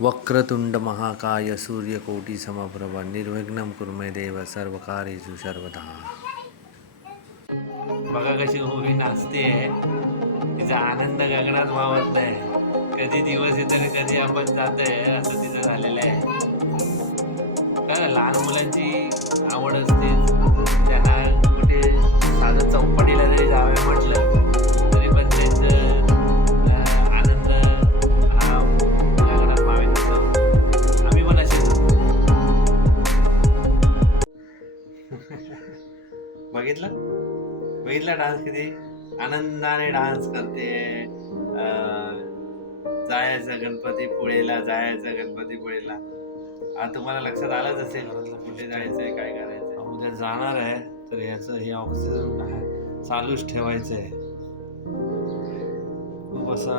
वक्रतुंड महाकाय सूर्यकोटी समप्रभ निर्विघ्नं कुरु मे देव सर्वकार्येषु सर्वदा. बघा कशी उभी नाचते, तिचा आनंद गगनात मावत नाही. कधी दिवस येतं कधी आपण जातोय असं तिचं झालेलं आहे. काय लहान मुलांची आवड असते, त्यांना कुठे साधं चौपाटीला जरी जावे म्हटलं तरी पण त्यांचं आनंद हा गगनात मावेल. आम्ही पण असेच बघितला डान्स किती आनंदाने डान्स करते. जायचं गणपतीपुळेला आता तुम्हाला लक्षात आलंच असेल कुठे जायचंय काय करायचंय. उद्या जाणार आहे तर याचं हे ऑक्सिजन काय चालूच ठेवायचंय. खूप असा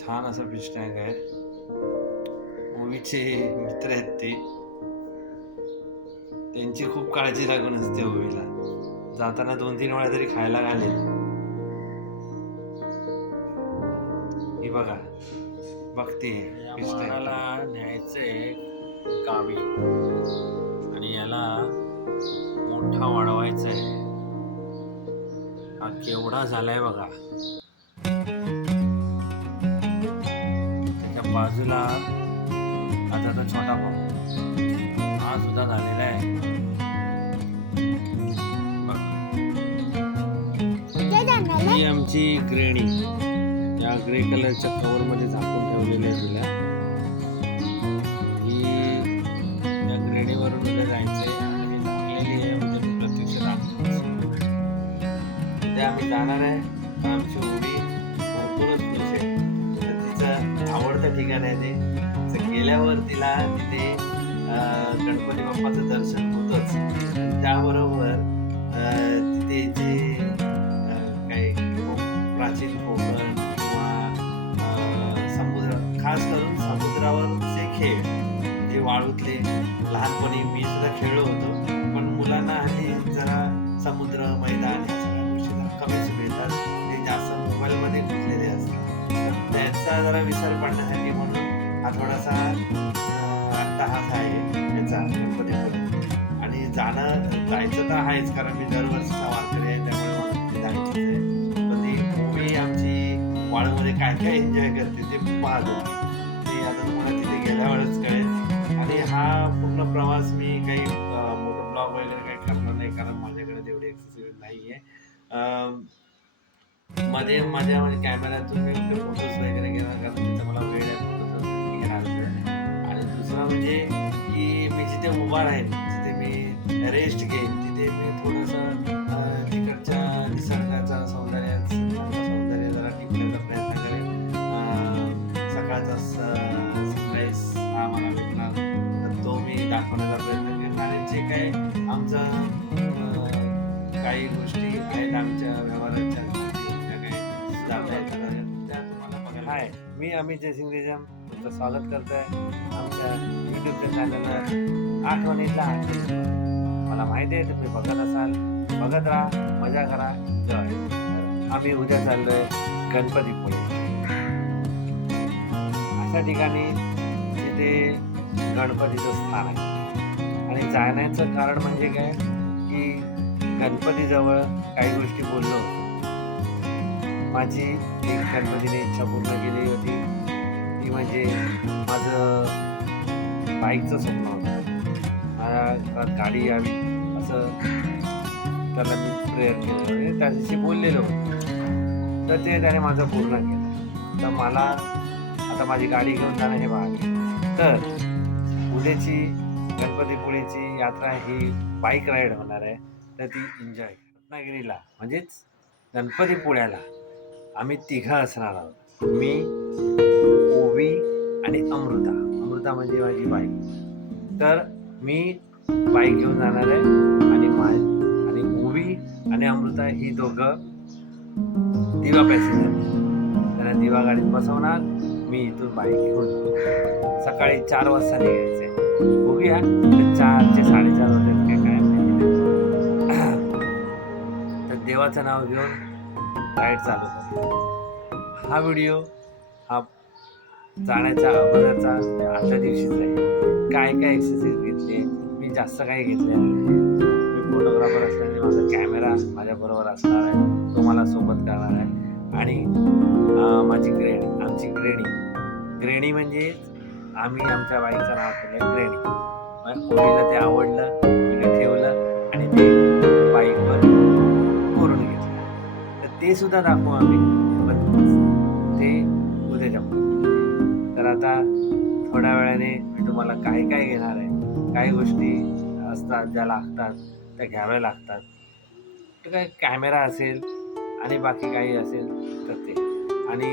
छान असा फिश टँक आहे. मूवीचे मित्र आहेत ते, त्यांची खूप काळजी लागून असते. ओवीला जाताना 2-3 वेळा तरी खायला घालेल. ही बघा बघते मला न्यायचंय गावी आणि याला मोठा वाढवायचा आहे. हा केवढा झालाय बघा. त्याच्या बाजूला आता छोटा भाऊ हा सुद्धा झालेला आहे. ही आमची ग्रेणी या ग्रे कलरच्या कव्हर मध्ये झाकून ठेवलेली आहे. तिला ही या ग्रेणीवरून उद्या जायचंय आणि लागलेली आहे. उद्या प्रत्यक्ष उद्या आम्ही जाणार आहे. पण आमची उडी भरपूरच खुश आहे. तर तिचं आवडतं ठिकाण आहे ते. गेल्यावर तिला तिथे गणपती बाप्पाचं दर्शन होतंच. त्याबरोबर तिथे जे काही प्राचीन कोकण किंवा समुद्र, खास करून समुद्रावरचे खेळ जे वाळूतले लहानपणी मी सुद्धा खेळलो होतो. पण मुलांना हल्ली जरा समुद्र मैदान ह्या सगळ्या गोष्टी जरा कमीच मिळतात. ते जास्त मोबाईलमध्ये गुंतलेले असतात. त्याचा जरा विसर पडण्यासाठी म्हणून हा थोडासा अट्टहास आहे याचा गणपतीपुळे. आणि जायचं तर आहेच, कारण मी दरवर्षीचा वारकरी आहे, त्यामुळे मला जायचंच आहे. पण ती मूवी आमची वाळूमध्ये काय काय एन्जॉय करते ते पाहतो. ते आता तुम्हाला तिथे गेल्यावरच कळेल. आणि हा पूर्ण प्रवास मी काही मोठं ब्लॉग वगैरे काही करणार नाही, कारण माझ्याकडे तेवढी एक्सेसिबल नाही आहे. मध्ये माझ्या कॅमेऱ्यातून मी फोटोज वगैरे घेणार, कारण तिथं मला वेळ आहे फोटोज घेणार. आणि दुसरं म्हणजे की मी जिथे उभा राहील, जिथे मी रेस्ट घेईन, तिथे मी थोडंसं तिकडच्या निसर्गाचा सौंदर्य जरा टिपण्याचा प्रयत्न करेन. सकाळचा सनराईज हा मला भेटणार तर तो मी दाखवण्याचा प्रयत्न करेन. आणि जे काही आमचा काही गोष्टी आहेत आमच्या व्यवहाराच्या हाय, मी अमित जयसिंग रेजम तुमचं स्वागत करतोय आमच्या यूट्यूबच्या चॅनलवर आठवणीतला आठवणी. मला माहिती आहे तुम्ही बघत असाल, बघत राहा, मजा करा, जय. आम्ही उद्या चाललोय गणपतीपुळे, अशा ठिकाणी जिथे गणपतीचं स्थान आहे. आणि जाण्याचं कारण म्हणजे काय की गणपतीजवळ काही गोष्टी बोललो. माझी एक गणपतीने इच्छा पूर्ण केली होती, ती म्हणजे माझं बाईकचं स्वप्न होतं. माझ्या गाडी यावी असं त्याला मी प्रेयर केलं, म्हणजे त्याच्याशी बोललेलो होतो. तर ते त्याने माझं पूर्ण केलं. तर मला आता माझी गाडी घेऊन जाणं हे भाग आहे. तर उद्याची गणपतीपुळेची यात्रा ही बाईक राईड होणार आहे. तर ती एन्जॉय रत्नागिरीला म्हणजेच गणपतीपुळ्याला आम्ही 3 असणार आहोत. मी, ओवी आणि अमृता म्हणजे माझी बाईक. तर मी बाईक घेऊन जाणार आहे आणि ओवी आणि अमृता ही दोघं दिवा पॅसेंजर. त्यांना दिवा गाडीत बसवणार, मी इथून बाईक घेऊन सकाळी 4 वाजता निघायचे. बघूया 4 ते 4:30 होते काय माहिती. तर देवाचं नाव घेऊन राईड चालू करेल. हा व्हिडिओ हा जाण्याच्या अगोदरचा आदल्या दिवशीचा आहे. काय काय एक्सरसाइज घेतली, मी जास्त काही घेतलेलं नाही. मी फोटोग्राफर असल्याने माझा कॅमेरा माझ्याबरोबर असणार आहे, तो मला सोबत करणार आहे. आणि माझी आमची ग्रेणी म्हणजे आम्ही आमच्या बाईकचं नाव ठेवलं ग्रेणी. ओवीला ते आवडलं, तिने ठेवलं आणि ते बाईकवर करून घेतलं. तर ते सुद्धा दाखवू आम्ही, पण ते उद्याच्या. तर आता थोड्या वेळाने मी तुम्हाला काय काय घेणार आहे, काही गोष्टी असतात ज्या लागतात त्या घ्याव्या लागतात. तर काय कॅमेरा असेल आणि बाकी काही असेल तर ते, आणि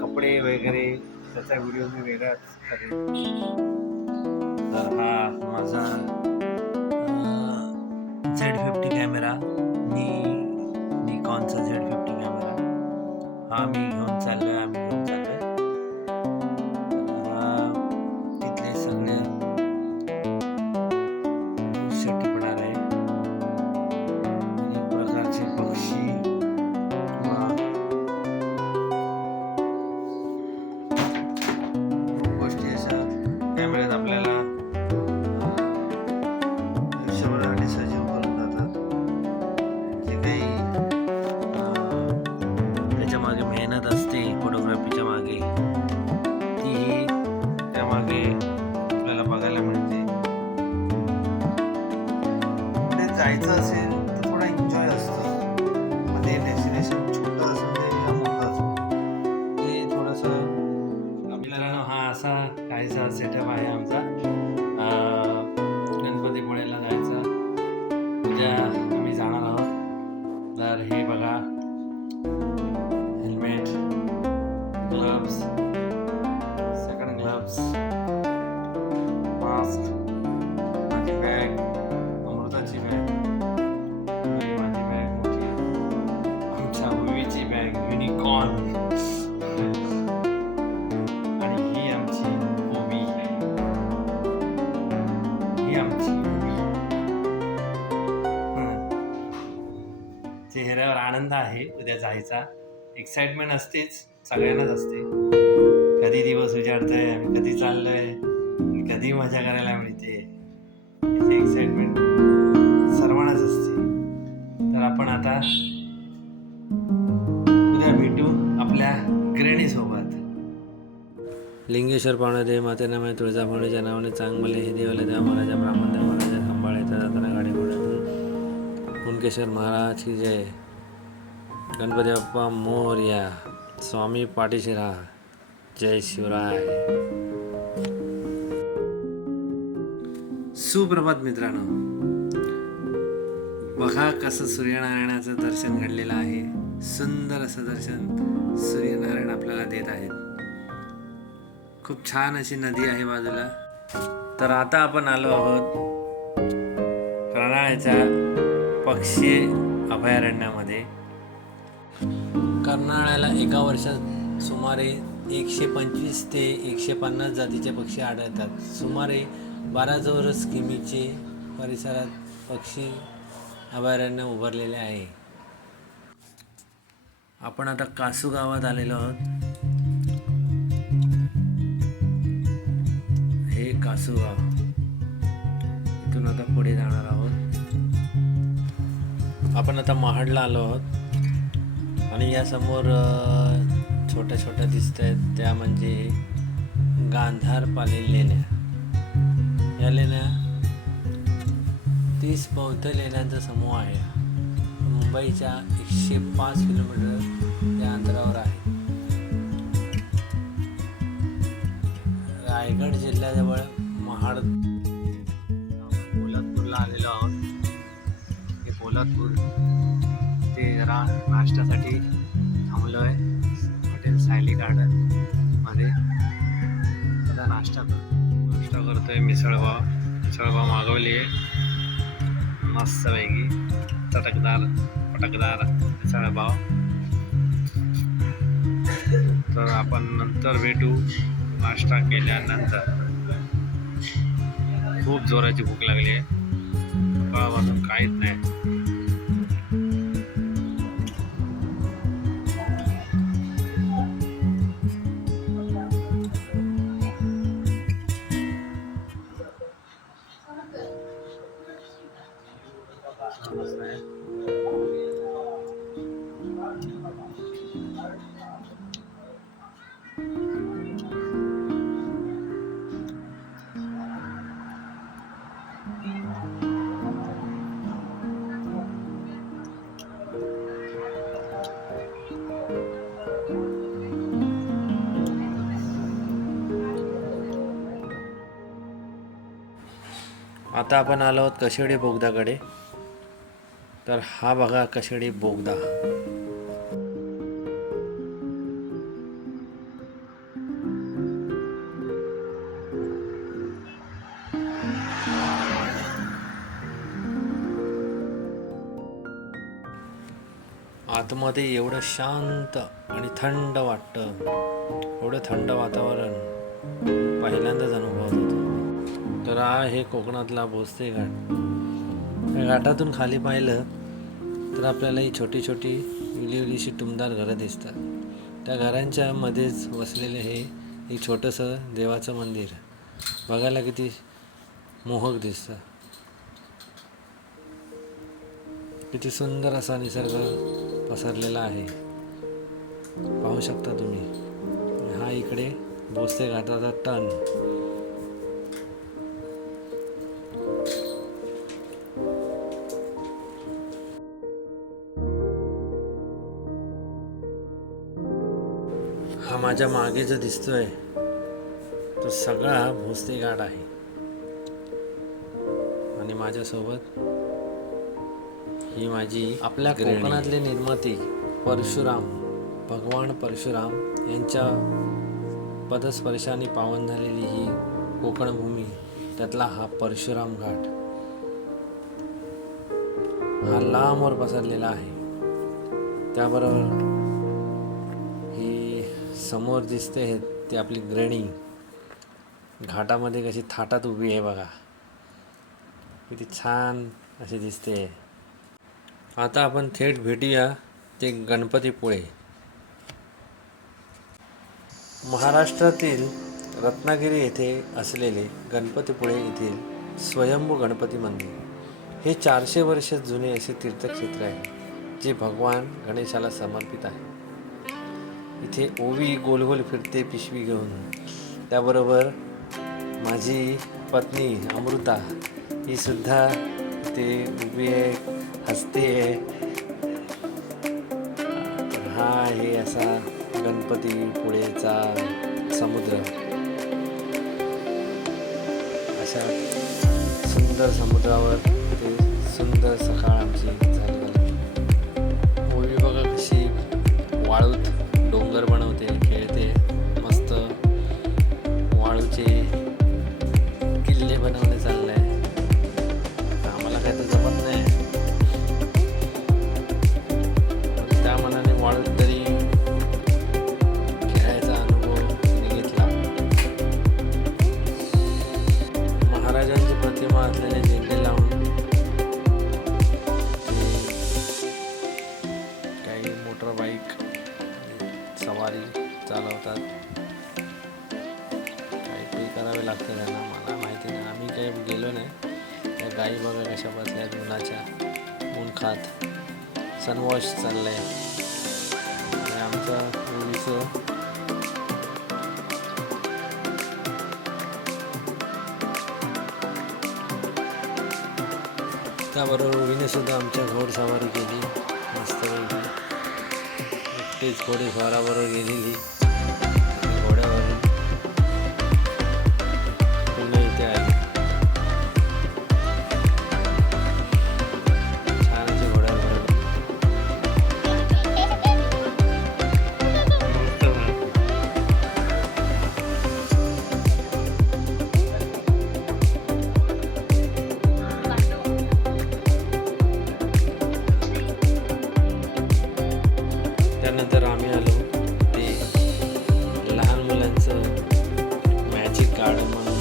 कपडे वगैरे त्याचा व्हिडिओ मी वेगळाच करेन. तर हा माझा Z50 कॅमेरा, निकॉनचा Z50 कॅमेरा हा मी घेऊन चाललोय, आम्ही घेऊन चाललोय. हा तिथले सगळे टिपणार आहे. अनेक प्रकारचे पक्षी किंवा गोष्टी अशा कॅमेऱ्यात आपल्याला आयुष्यभरासाठी सजीव करून जातात. जे काही त्याच्या मागे मेहनत असते फोटोग्राफीच्या मागे, तीही त्यामागे आपल्याला बघायला मिळते. पुढे जायचं असेल तर थोडा एन्जॉय असतो. मग ते डेस्टिनेशन छोटं असू दे किंवा मोठं असू दे, ते थोडंसं आपल्याला हा असा काहीसा सेटअप आहे आमचा. गणपतीपुळेला जायचा उद्या आम्ही जाणार आहोत. तर हे बघा, helmet, gloves, second gloves, mask, माझी बॅग, अमृताची बॅग, माझी बॅग मोठी, आमच्या उर्वीची बॅग युनिकॉर्न, आणि ही आमची ओवी, ही आमची चेहऱ्यावर आनंद आहे उद्या जायचा. एक्साइटमेंट असतेच, सगळ्यांनाच असते. कधी दिवस उजाडतोय, आम्ही कधी चाललोय, कधी मजा करायला मिळते, याची एक्साइटमेंट सर्वांनाच असते. तर आपण आता उद्या भेटू आपल्या ग्रेणीसोबत. लिंगेश्वर पावणे मातेना माय तुळजा पावणेच्या नावाने चांगले हे देवाला देवा महाराजा ब्राह्मण देव महाराजा सांभाळ येता जाताना गाडी घोड्यातून कुणकेश्वर महाराज की जय. गणपती बाप्पा मोरया. स्वामी पाठीशी राहा. जय शिवराय. सुप्रभात मित्रांनो, बघा कसं सूर्यनारायणाचं दर्शन घडलेलं आहे. सुंदर असं दर्शन सूर्यनारायण आपल्याला देत आहेत. खूप छान अशी नदी आहे बाजूला. तर आता आपण आलो आहोत कर्नाळ्याच्या पक्षी अभयारण्यामध्ये. कर्नाळ्याला एका वर्षात सुमारे 125 ते 150 जातीचे पक्षी आढळतात. सुमारे 12 चौरस किमीचे परिसरात पक्षी अभयारण्य उभारलेले आहे. आपण आता कासू गावात आलेलो आहोत. हे कासू गाव. इथून आता पुढे जाणार आहोत. आपण आता महाडला आलो आहोत आणि या समोर छोट्या छोट्या दिसत आहेत त्या म्हणजे गांधारपाली लेण्या. या लेण्या 30 बौद्ध लेण्यांचा समूह आहे. मुंबईच्या 105 किलोमीटर या अंतरावर आहे. रायगड जिल्ह्याजवळ महाड. पोलादपूरला आलेलो आहोत. हे पोलादपूर ते जरा नाश्त्यासाठी थांबलो आहे हॉटेल सायली गार्डन मध्ये. आता नाश्ता करतोय. मिसळपाव मागवली आहे मस्तपैकी पटकदार मिसळपाव. तर आपण नंतर भेटू नाश्ता केल्यानंतर. खूप जोराची भूक लागली आहे. सकाळपासून काहीच नाही. आता आपण आलो आहोत कशेडी बोगद्याकडे. तर हा बघा कशेडी बोगदा. आतमध्ये एवढं शांत आणि थंड वाटतं, एवढं थंड वातावरण पहिल्यांदाच अनुभवत होतो. तर हा हे कोकणातला भोसले घाट. या घाटातून खाली पाहिलं तर आपल्याला ही छोटी छोटी विलीविलीशी टुमदार घरं दिसतात. त्या घरांच्या मध्येच वसलेले हे एक छोटंसं देवाचं मंदिर बघायला किती मोहक दिसतं. किती सुंदर असा निसर्ग पसरलेला आहे, पाहू शकता तुम्ही. हा इकडे भोसले घाटाचा टन. हा माझ्या मागे जो दिसतोय तो सगळा हा भोसले घाट आहे. आणि माझ्यासोबत ही माझी आपल्या कोकणातले निर्माते परशुराम, भगवान परशुराम यांच्या पदस्पर्शाने पावन झालेली ही कोकणभूमी, त्यातला हा परशुराम घाट. हा लांबवर पसरलेला आहे. त्याबरोबर ही समोर दिसते हे ती आपली ग्रणी घाटामध्ये कशी थाटात उभी आहे बघा, किती छान अशी दिसते. आता आपण थेट भेटूया ते गणपतीपुळे. महाराष्ट्रातील रत्नागिरी येथे असलेले गणपतीपुळे येथील स्वयंभू गणपती मंदिर हे 400 वर्ष जुने असे तीर्थक्षेत्र आहे, जे भगवान गणेशाला समर्पित आहे. इथे ओवी गोल गोल फिरते पिशवी घेऊन. त्याबरोबर माझी पत्नी अमृता ही सुद्धा ते उभी आहे, हसते आहे. तर हा आहे असा गणपतीपुळेचा समुद्र. अशा सुंदर समुद्रावर ते सुंदर सकाळ आमची झाली. ओवी बघा कशी वाळूत डोंगर बनवते, खेळते मस्त. वाळूचे किल्ले बनवणे चालले आहे. आम्हाला काय तर जमत नाही, पण त्या मनाने वाळूत तरी खेळायचा अनुभव घेतला. महाराजांची प्रतिमा असलेले झेंडे लावून काही मोटर बाईक सवारी चालवतात. काहीतरी करावे लागतं त्यांना, मला माहिती नाही, आम्ही काही गेलो नाही. त्या गाई बघा कशा बसल्यात उन्हाच्या, ऊन खात. सनवॉश चाललं आहे आणि आमच्या मुलीचं त्याबरोबर ओवीने सुद्धा आमच्या घोडसवारी केली मस्तपैकी. एकटीच घोडेस्वाराबरोबर गेलेली घोड्यावर पुन्हा इथे आली. छान अशी घोड्यावर त्यानंतर आम्ही आलो ते लहान मुलांचं मॅजिक गार्डन म्हणून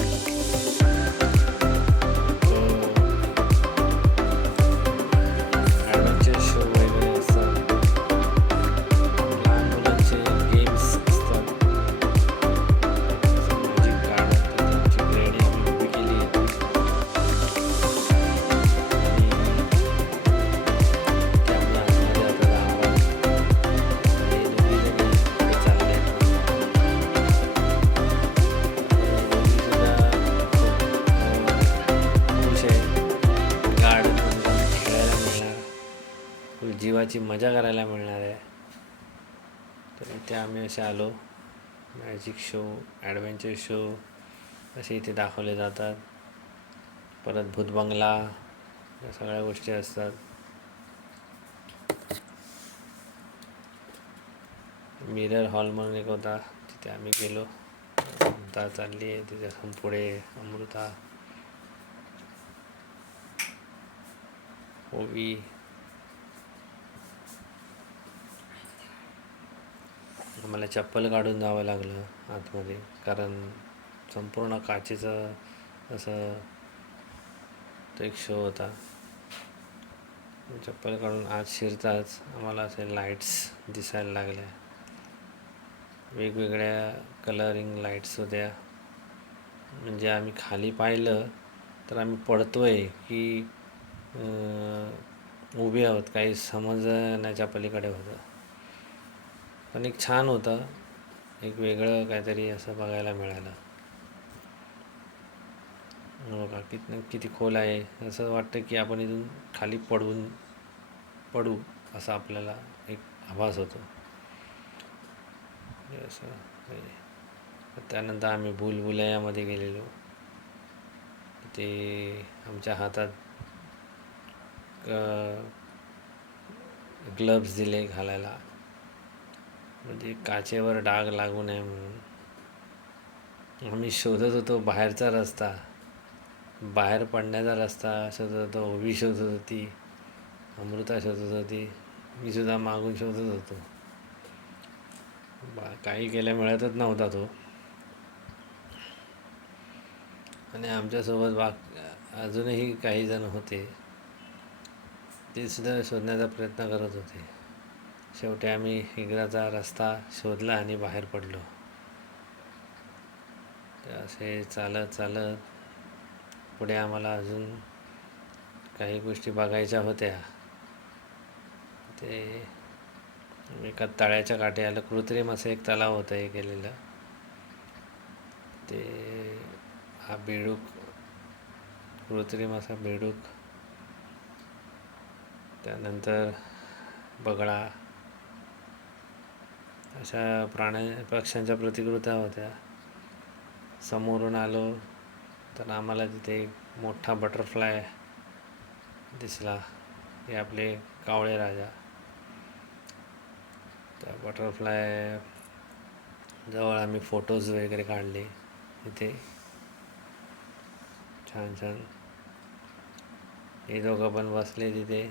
ॲडव्हेंचर शो वगैरे असतात, लहान मुलांचे गेम्स असतात. मॅजिक गार्डन तर त्यांची ग्रॅणी आम्ही उभी केली आहे. आणि त्यामुळे आतमध्ये आता जाणार जीवाची मजा करायला मिळणार आहे. तर इथे आम्ही असे आलो. मॅजिक शो, ॲडव्हेंचर शो असे इथे दाखवले जातात. परत भूत बंगला, या सगळ्या गोष्टी असतात. मिरर हॉल म्हणून एक होता, तिथे आम्ही गेलो. आता चालली आहे त्याच्या पुढे अमृता, ओवी. आम्हाला चप्पल काढून जावं लागलं आतमध्ये, कारण संपूर्ण काचेचं असं तो एक शो होता. चप्पल काढून आत शिरताच आम्हाला असे लाईट्स दिसायला लागल्या, वेगवेगळ्या कलरिंग लाईट्स होत्या. म्हणजे आम्ही खाली पाहिलं तर आम्ही पडतोय की उभे आहोत काही समजण्याच्या पलीकडे होतं. पण एक छान होतं, एक वेगळं काहीतरी असं बघायला मिळालं. हो का, किती खोल आहे, असं वाटतं की आपण इथून खाली पडू असं आपल्याला एक आभास होतो. असं त्यानंतर आम्ही भूलभुलैयामध्ये गेलेलो. ते आमच्या हातात ग्लव्स दिले घालायला, म्हणजे काचेवर डाग लागू नये म्हणून. आम्ही शोधत होतो बाहेरचा रस्ता, बाहेर पडण्याचा रस्ता शोधत होतो. ओवी शोधत होती, अमृता शोधत होती, मी सुद्धा मागून शोधत होतो. काही केल्या मिळतच नव्हता तो. आणि आमच्यासोबत अजूनही काही जण होते, ते सुद्धा शोधण्याचा प्रयत्न करत होते. शेवटी आम्ही हिंगराचा रस्ता शोधला आणि बाहेर पडलो. ते असे चालत पुढे आम्हाला अजून काही गोष्टी बघायच्या होत्या. ते एका तळ्याच्या काठी आलं, कृत्रिम असं एक तलाव होतं हे केलेलं. ते हा बेडूक, कृत्रिम असा बेडूक, त्यानंतर बगळा, अशा पक्ष्यांच्या प्रतिकृत्या होत्या. समोरून आलो तर आम्हाला तिथे एक मोठा बटरफ्लाय दिसला, हे आपले कावळे राजा. त्या बटरफ्लाय जवळ आम्ही फोटोज वगैरे काढले तिथे, छान. हे दोघं पण बसले तिथे.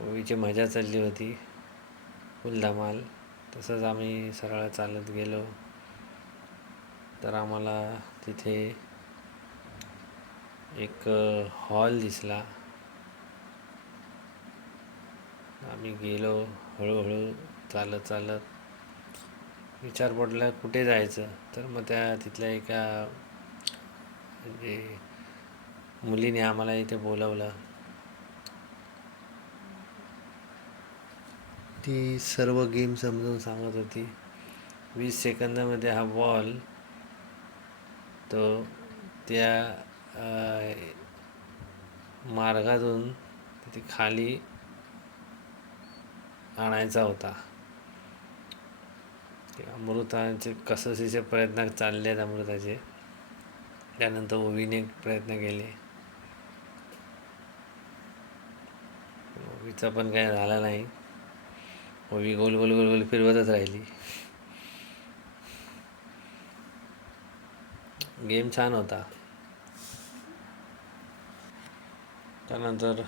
ओवीची मजा चालली होती, फुल धमाल. तसंच आम्ही सरळ चालत गेलो तर आम्हाला तिथे एक हॉल दिसला. आम्ही गेलो हळूहळू चालत. विचार पडला कुठे जायचं, तर मग तिथल्या एका म्हणजे मुलीने आम्हाला इथे बोलवलं. ती सर्व गेम समजून सांगत होती. 20 सेकंदामध्ये हा बॉल तो त्या मार्गातून तिथे खाली आणायचा होता. ते अमृताचे कसोशीचे प्रयत्न चालले आहेत अमृताचे. त्यानंतर ओवीने प्रयत्न केले, ओवीचा पण काही झाला नाही. ओवी गोल फिरवतच राहिली. गेम छान होता. त्यानंतर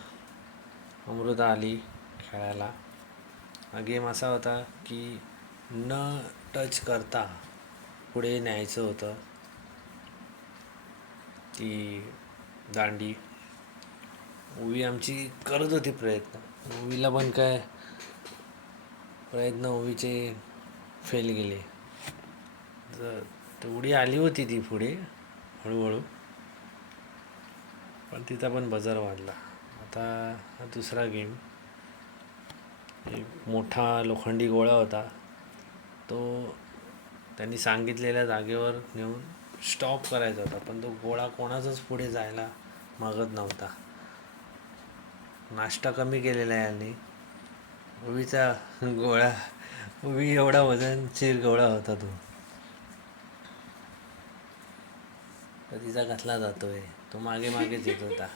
अमृता आली खेळायला. हा गेम असा होता की न टच करता पुढे न्यायचं होतं ती दांडी. ओवी आमची करत होती प्रयत्न, ओवीला पण काय प्रयत्न ओवीचे फेल गेले. तेवढी आली होती ती पुढे हळूहळू, पण तिचा पण बजर वाढला. आता हा दुसरा गेम, एक मोठा लोखंडी गोळा होता, तो त्यांनी सांगितलेल्या जागेवर नेऊन स्टॉप करायचा होता, पण तो गोळा कोणाचाच पुढे जायला मागत नव्हता. नाश्ता कमी केलेला आहे यांनी. ओवीचा गोळा ओवी एवढा वजनशीर गवळा होता तो. कधीचा कसला जातोय तो, मागे मागेच येत होता.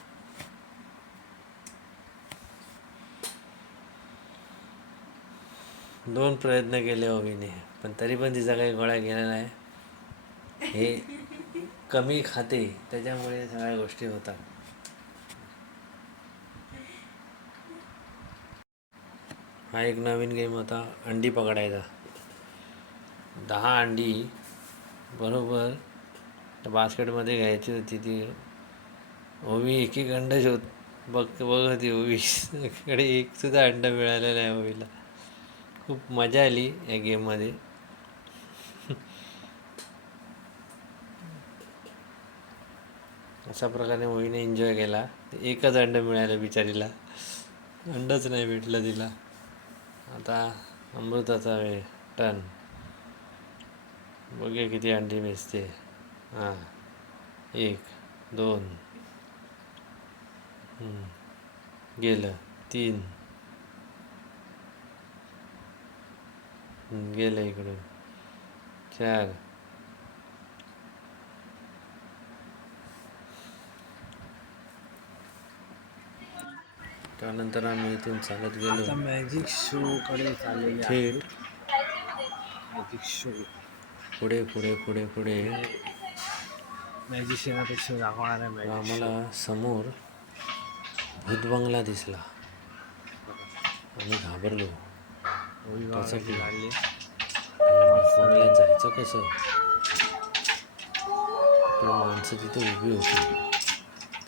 दोन प्रयत्न केले ओवीने, पण तरी पण तिचा काही गोळा गेला नाही. हे कमी खाते त्याच्यामुळे सगळ्या गोष्टी होतात. हा एक नवीन गेम होता, अंडी पकडायचा. 10 अंडी बरोबर त्या बास्केटमध्ये घ्यायची होती. ती ओवी एक एक अंड बघ होती. ओवीकडे एक सुद्धा अंड मिळालेलं नाही ओवीला. खूप मजा आली या गेममध्ये. अशा प्रकारे ओवीने एन्जॉय केला. एकच अंड मिळालं बिचारीला, अंडच नाही भेटलं तिला. आता अमृताचा वेळ, टर्न. बघूया किती अंडी वेचते. हां, 1 2 गेलं, 3 गेलं इकडून, 4 त्यानंतर आम्ही इथून चालत गेलो मॅजिक शो कडे चाललेले थेट मॅजिक शो. पुढे पुढे पुढे पुढे. मॅजिशियनापेक्षा दाखवणार आहे. आम्हाला समोर भूतबंगला दिसला. आम्ही घाबरलो. त्याचं की बंगल्यात जायचं कसं. पण माणसं तिथे उभी होती.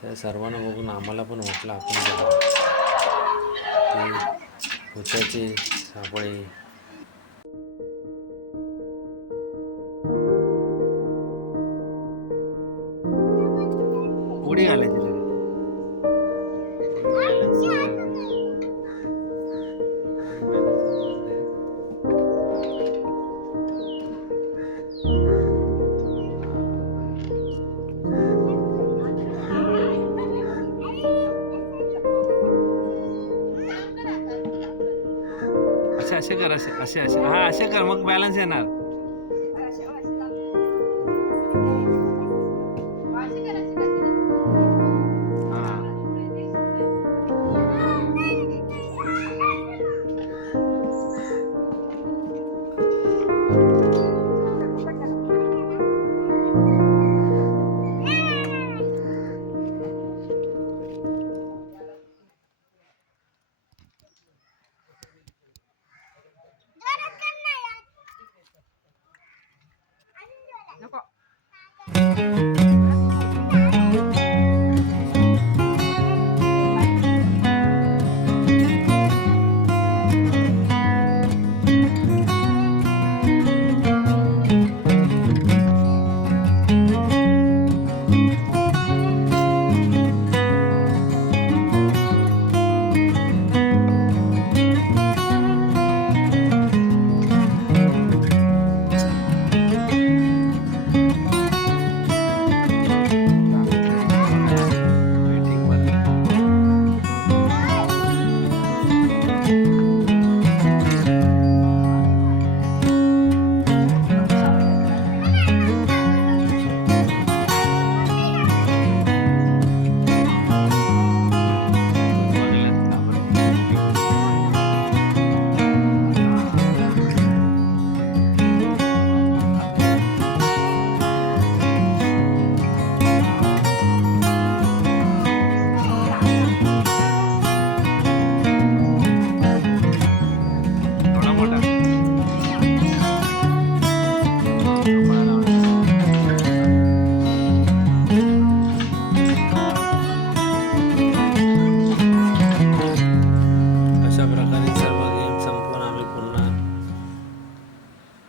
त्या सर्वांना बघून आम्हाला पण वाटलं आपण जाऊ. ते भुताचे सापळे. उडी घालायची लगेच. असे कर, असे हा असे कर, मग बॅलन्स येणार.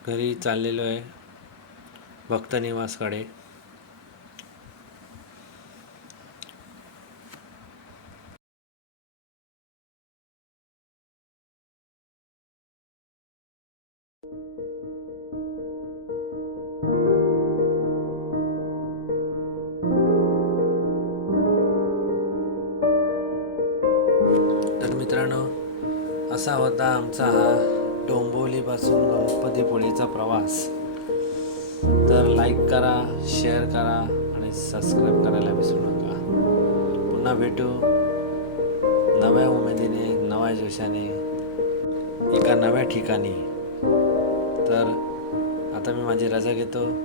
घरी चाललेलो आहे भक्त निवासकडे. तर मित्रांनो, असा होता आमचा हा डोंबिवलीपासून गणपतीपुळेचा प्रवास. तर लाईक करा, शेअर करा आणि सबस्क्राईब करायला विसरू नका. पुन्हा भेटू नव्या उमेदीने, नव्या जोशाने, एका नव्या ठिकाणी. तर आता मी माझी रजा घेतो.